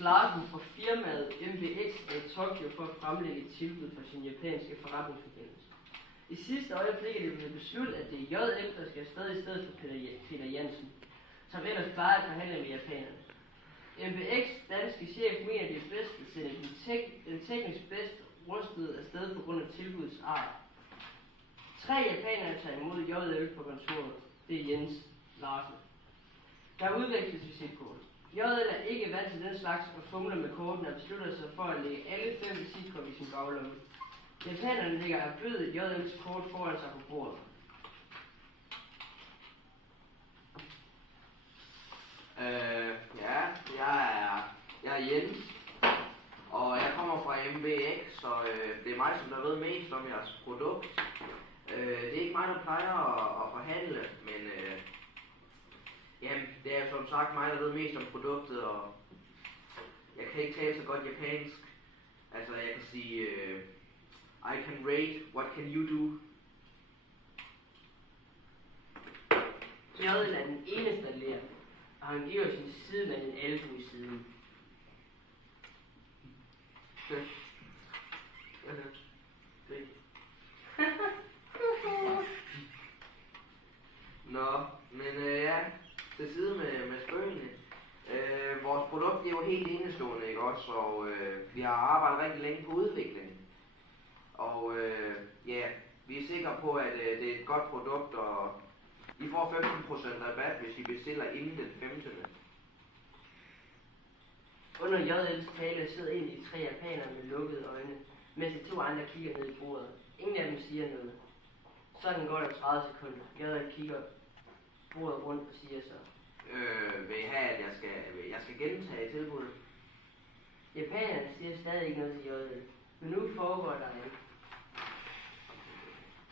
Larsen fra firmaet MBX er i Tokyo for at fremlægge et tilbud for sin japanske forretningsforbindelse. I sidste øjeblik er det blevet besluttet, at det er JL, der skal afsted i stedet for Peter Jensen, som ellers plejer at forhandle med japanerne. MBX danske chef mener, det er bedst at sende den teknisk bedst rustede afsted på grund af tilbudets art. 3 japanere tager imod JL på kontoret. Det er Jens Larsen. Der udveksles visitkort. JL er ikke vant til den slags og fumler med kortene og beslutter sig for at lægge alle 5 visitkort i sin baglomme. Japanerne lægger erbødigt JL's kort foran sig på bordet. Jeg er Jens, og jeg kommer fra MBX, så det er mig, som der ved mest om jeres produkt. Det er ikke mig, der plejer at forhandle, men jamen, det er som sagt mig, der ved mest om produktet, og jeg kan ikke tale så godt japansk. Altså, jeg kan sige, I can rate, what can you do? Jodel er den eneste, der lærer, og han giver sin sidemand en albu i siden. Nå, men ja, til side med spøgene. Vores produkt er jo helt enestående, ikke også? Og vi har arbejdet rigtig længe på udviklingen. Og ja, vi er sikre på, at det er et godt produkt, og I får 15% rabat, hvis I bestiller inden den 15. Under JL's tale sidder egentlig 3 japanere med lukkede øjne, mens de 2 andre kigger ned i bordet. Ingen af dem siger noget. Sådan går der 30 sekunder. JL kigger bordet rundt og siger så: vil I have, at jeg skal gentage tilbuddet? Japanerne siger stadig ikke noget til JL, men nu foregår der en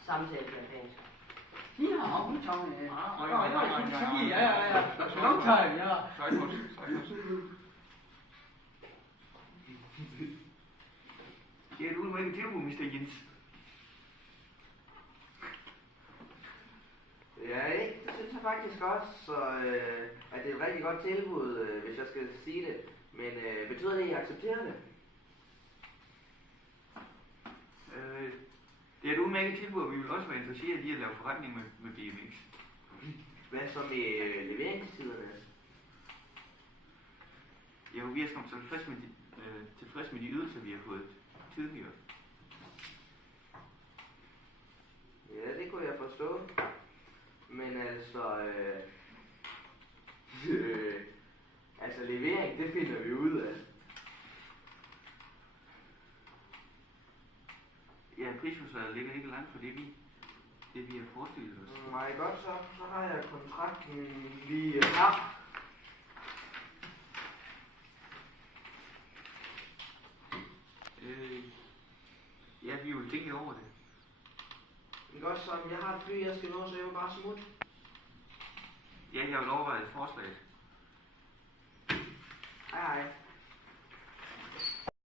samtale på japansk. Ja, long time, ja. Det er et udmærket tilbud, Mr. Jens. Ja, ikke? Det synes jeg faktisk også, så at det er et rigtig godt tilbud, hvis jeg skal sige det. Men betyder det, at I accepterer det? Det er et udmærket tilbud, og vi vil også være interesseret i at lave forretning med BMX. Hvad så med leveringstiderne? Ja, vi er som tilfreds med de ydelser, vi har fået tidligere. Ja, det kunne jeg forstå. Men altså, altså levering, det finder vi ud af. Ja, prisforslaget ligger ikke langt fra det vi har forestillet os. Nej, godt så har jeg kontrakten lige her. Ja, vi vil tænke over det. Men godt så, jeg har et fly, jeg skal nå, så jeg vil bare smutte. Ja, jeg vil overveje et forslag. Hej hej.